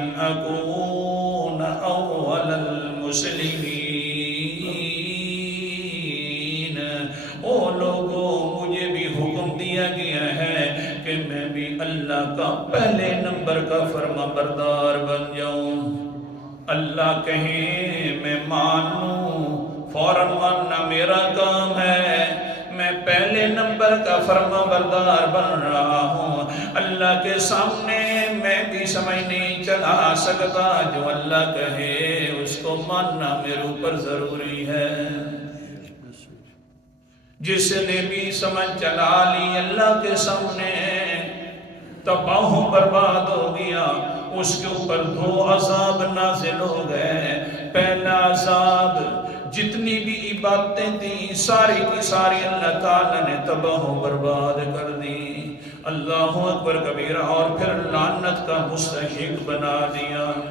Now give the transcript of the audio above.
ان اکون اول المسلمین۔ او لوگوں، مجھے بھی حکم دیا گیا ہے کہ میں بھی اللہ کا پہلے نمبر کا فرما بردار بن جاؤں۔ اللہ کہیں میں مان لوں، فوراً ماننا میرا کام ہے، میں پہلے نمبر کا فرما بردار بن رہا ہوں۔ اللہ کے سامنے میں بھی سمجھ نہیں چلا سکتا، جو اللہ کہے اس کو ماننا میرے اوپر ضروری ہے۔ جس نے بھی سمجھ چلا لی اللہ کے سامنے تباہ و برباد ہو گیا۔ اس کے اوپر دو عذاب نازل ہو گئے۔ پہلا عذاب، جتنی بھی عبادتیں تھیں ساری کی ساری اللہ تعالیٰ نے تباہ و برباد کر دی، اللہ اکبر کبیرہ، اور پھر لعنت کا مستحق بنا دیا۔